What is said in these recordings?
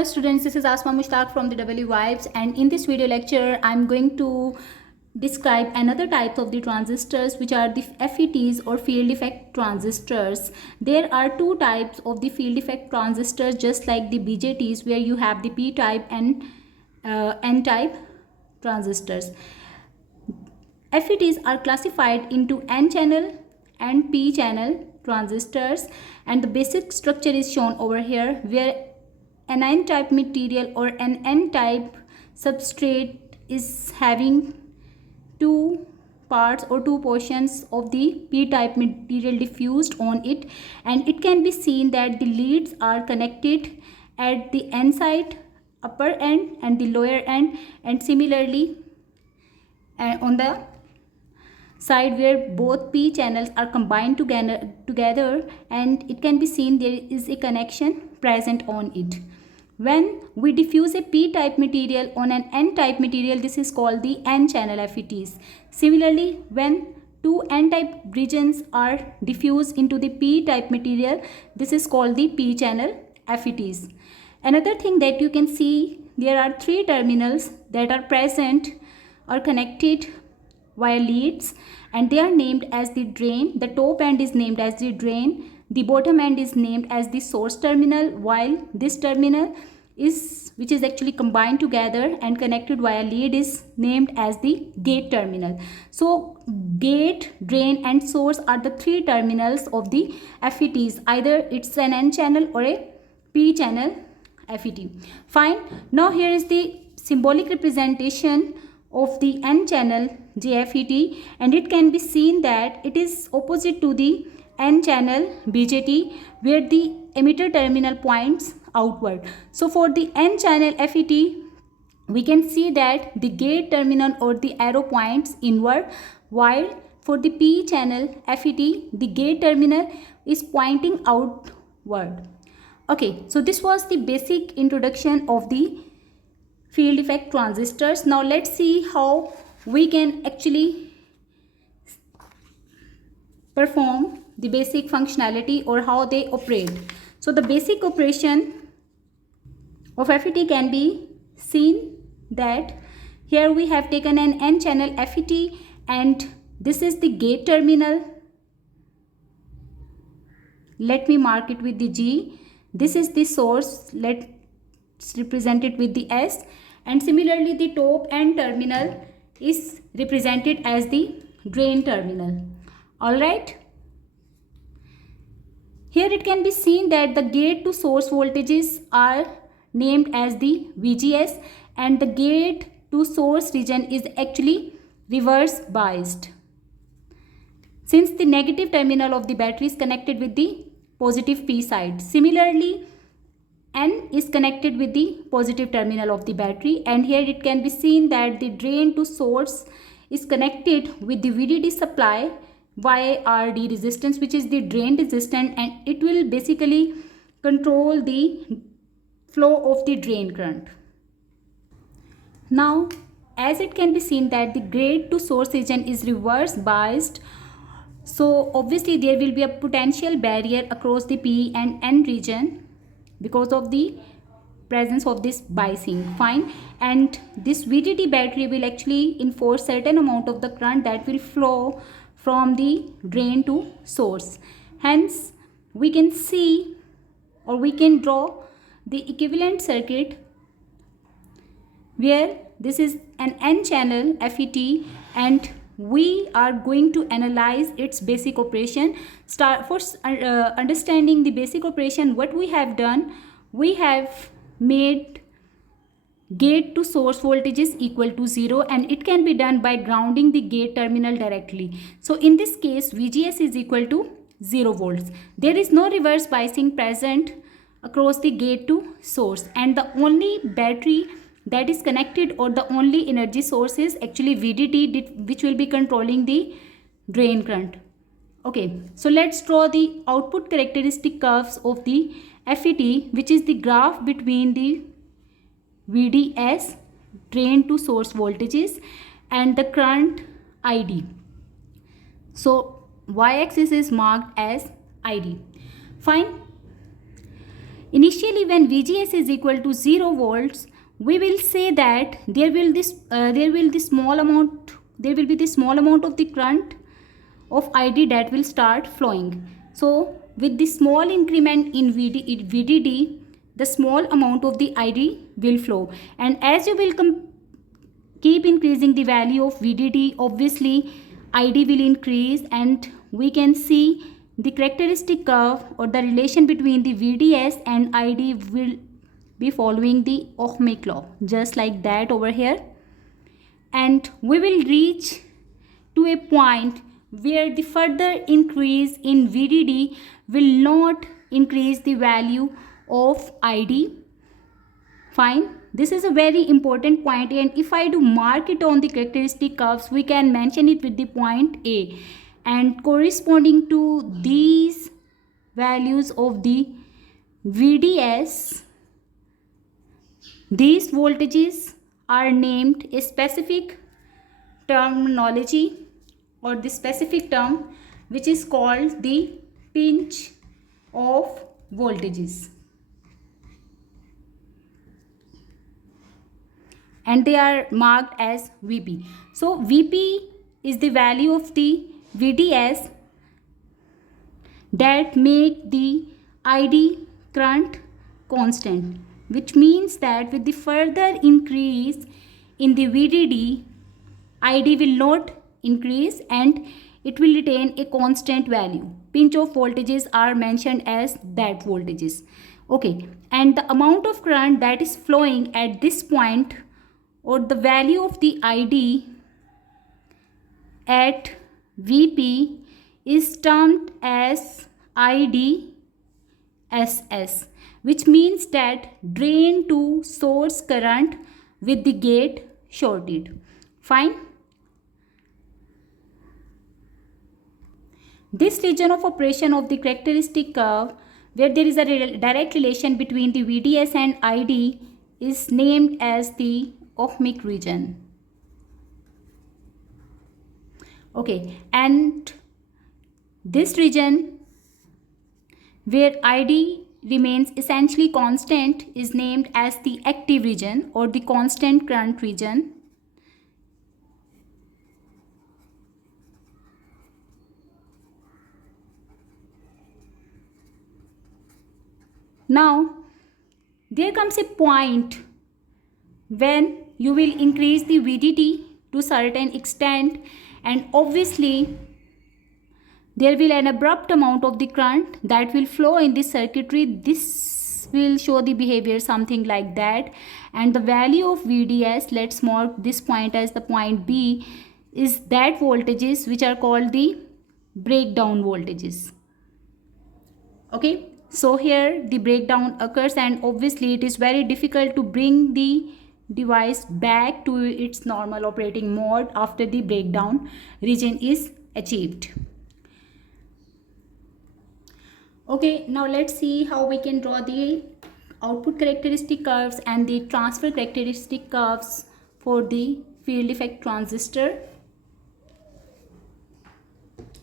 Hello students, this is Asma Mushtaq from the EEVIBES, and in this video lecture I'm going to describe another type of the transistors, which are the FETs or field effect transistors. There are two types of the field effect transistors, just like the BJTs, where you have the P type and N type transistors. FETs are classified into N channel and P channel transistors, and the basic structure is shown over here, where an N type material or an N type substrate is having two parts or two portions of the P type material diffused on it, and it can be seen that the leads are connected at the N side, upper end, and the lower end, and similarly on the side where both P channels are combined together, and it can be seen there is a connection present on it. When we diffuse a P-type material on an N-type material, this is called the N-channel FETs. Similarly, when two N-type regions are diffused into the P-type material, this is called the P-channel FETs. Another thing that you can see, there are three terminals that are present or connected via leads, and they are named as the drain. The top end is named as the drain. The bottom end is named as the source terminal, while this terminal which is actually combined together and connected via lead is named as the gate terminal. So gate, drain and source are the three terminals of the FETs. Either it's an N channel or a P channel FET. Fine. Now here is the symbolic representation of the N channel JFET, and it can be seen that it is opposite to the N channel BJT, where the emitter terminal points outward. So for the N channel FET, we can see that the gate terminal or the arrow points inward, while for the P channel FET, the gate terminal is pointing outward. Okay, so this was the basic introduction of the field effect transistors. Now let's see how we can actually perform the basic functionality or how they operate. So the basic operation of FET can be seen that here we have taken an N channel FET, and this is the gate terminal. Let me mark it with the G. This is the source. Let's represent it with the S, and similarly the top N terminal is represented as the drain terminal. All right. Here it can be seen that the gate to source voltages are named as the VGS, and the gate to source region is actually reverse biased, since the negative terminal of the battery is connected with the positive P side. Similarly, N is connected with the positive terminal of the battery, and here it can be seen that the drain to source is connected with the VDD supply via RD resistance, which is the drain resistance, and it will basically control the flow of the drain current. Now, as it can be seen that the gate to source region is reverse biased, so obviously there will be a potential barrier across the P and N region because of the presence of this biasing. Fine. And this VDD battery will actually enforce certain amount of the current that will flow from the drain to source. Hence, we can see or we can draw the equivalent circuit where this is an N channel FET, and we are going to analyze its basic operation. Understanding the basic operation, what we have done, we have made gate to source voltage is equal to 0, and it can be done by grounding the gate terminal directly. So in this case, VGS is equal to 0 volts. There is no reverse biasing present across the gate to source, and the only battery that is connected or the only energy source is actually VDD, which will be controlling the drain current. Okay, so let's draw the output characteristic curves of the FET, which is the graph between the VDS, drain to source voltages, and the current ID. So y-axis is marked as ID. Fine. Initially, when VGS is equal to 0 volts, we will say that there will be the small amount of the current of ID that will start flowing. So with the small increment in VDD, the small amount of the ID will flow, and as you will keep increasing the value of VDD, obviously ID will increase, and we can see the characteristic curve or the relation between the VDS and ID will be following the Ohmic law, just like that over here. And we will reach to a point where the further increase in VDD will not increase the value of ID. Fine. This is a very important point, and if I do mark it on the characteristic curves, we can mention it with the point A, and corresponding to these values of the VDS, these voltages are named a specific terminology or the specific term which is called the pinch of voltages, and they are marked as VP. So VP is the value of the VDS that make the ID current constant, which means that with the further increase in the VDD, ID will not increase and it will retain a constant value. Pinch of voltages are mentioned as that voltages. Okay, and the amount of current that is flowing at this point, or the value of the ID at VP, is termed as IDSS, which means that drain to source current with the gate shorted. Fine. This region of operation of the characteristic curve, where there is a direct relation between the VDS and ID, is named as the Ohmic region. Okay, and this region where ID remains essentially constant is named as the active region or the constant current region. Now, there comes a point when you will increase the VDD to certain extent, and obviously there will an abrupt amount of the current that will flow in this circuitry. This will show the behavior something like that, and the value of VDS, let's mark this point as the point B, is that voltages which are called the breakdown voltages. Okay, so here the breakdown occurs, and obviously it is very difficult to bring the device back to its normal operating mode after the breakdown region is achieved. Okay, now let's see how we can draw the output characteristic curves and the transfer characteristic curves for the field effect transistor.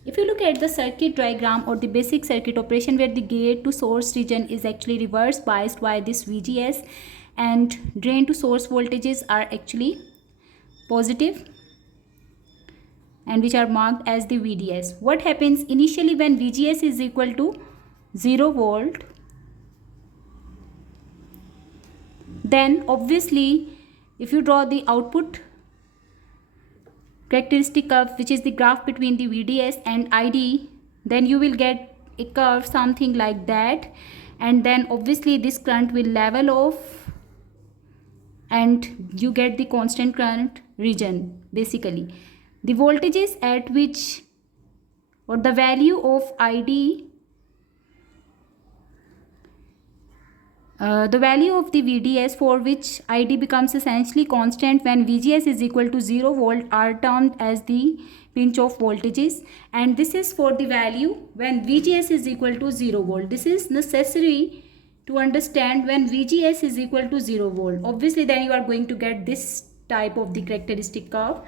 If you look at the circuit diagram or the basic circuit operation, where the gate to source region is actually reverse biased by this VGS, and drain to source voltages are actually positive and which are marked as the VDS. What happens initially when VGS is equal to 0 volt? Then obviously if you draw the output characteristic curve, which is the graph between the VDS and ID, then you will get a curve something like that, and then obviously this current will level off and you get the constant current region. Basically the voltages at which, or the value of ID, the value of the VDS for which ID becomes essentially constant when VGS is equal to 0 volt are termed as the pinch of voltages, and this is for the value when VGS is equal to 0 volt. This is necessary to understand when VGS is equal to 0 volt. Obviously then you are going to get this type of the characteristic curve.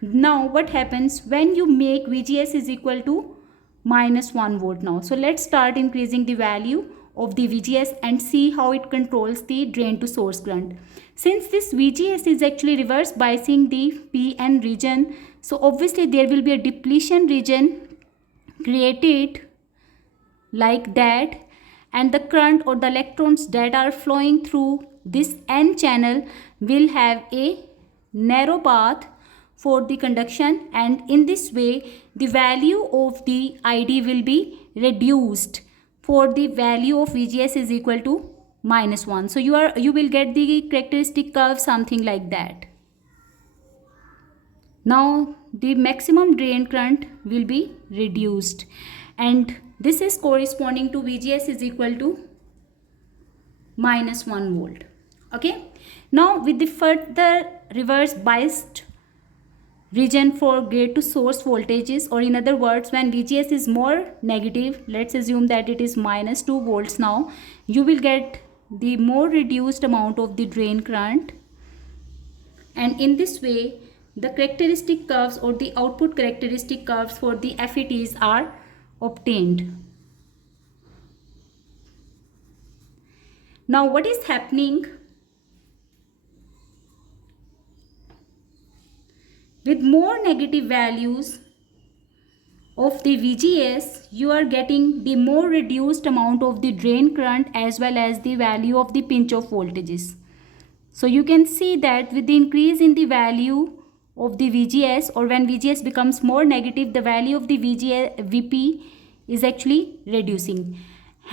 Now what happens when you make VGS is equal to -1 volt now? So let's start increasing the value of the VGS and see how it controls the drain to source current. Since this VGS is actually reverse biasing the PN region, so obviously there will be a depletion region created like that, and the current or the electrons that are flowing through this N channel will have a narrow path for the conduction, and in this way the value of the ID will be reduced for the value of VGS is equal to -1. So you will get the characteristic curve something like that. Now the maximum drain current will be reduced, and this is corresponding to VGS is equal to -1 volt. Okay. Now with the further reverse biased region for gate to source voltages, or in other words when VGS is more negative, let's assume that it is -2 volts now, you will get the more reduced amount of the drain current, and in this way the characteristic curves or the output characteristic curves for the FETs are obtained. Now what is happening with more negative values of the VGS, you are getting the more reduced amount of the drain current as well as the value of the pinch off voltages. So you can see that with the increase in the value of the VGS, or when VGS becomes more negative, the value of the VP is actually reducing.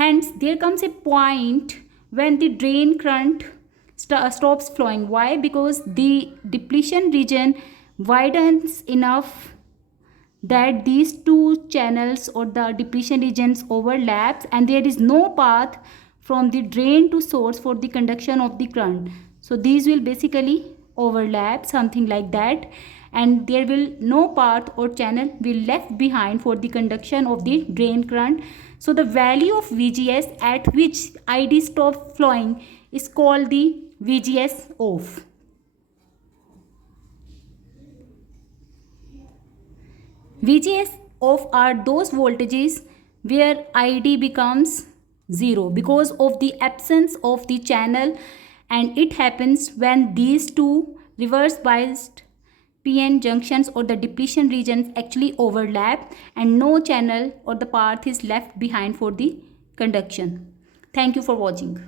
Hence there comes a point when the drain current stops flowing. Why? Because the depletion region widens enough that these two channels or the depletion regions overlaps, and there is no path from the drain to source for the conduction of the current. So these will basically overlap something like that, and there will no path or channel will left behind for the conduction of the drain current. So the value of VGS at which ID stops flowing is called the VGS off. VGS off are those voltages where ID becomes 0 because of the absence of the channel, and it happens when these two reverse biased PN junctions or the depletion regions actually overlap and no channel or the path is left behind for the conduction. Thank you for watching.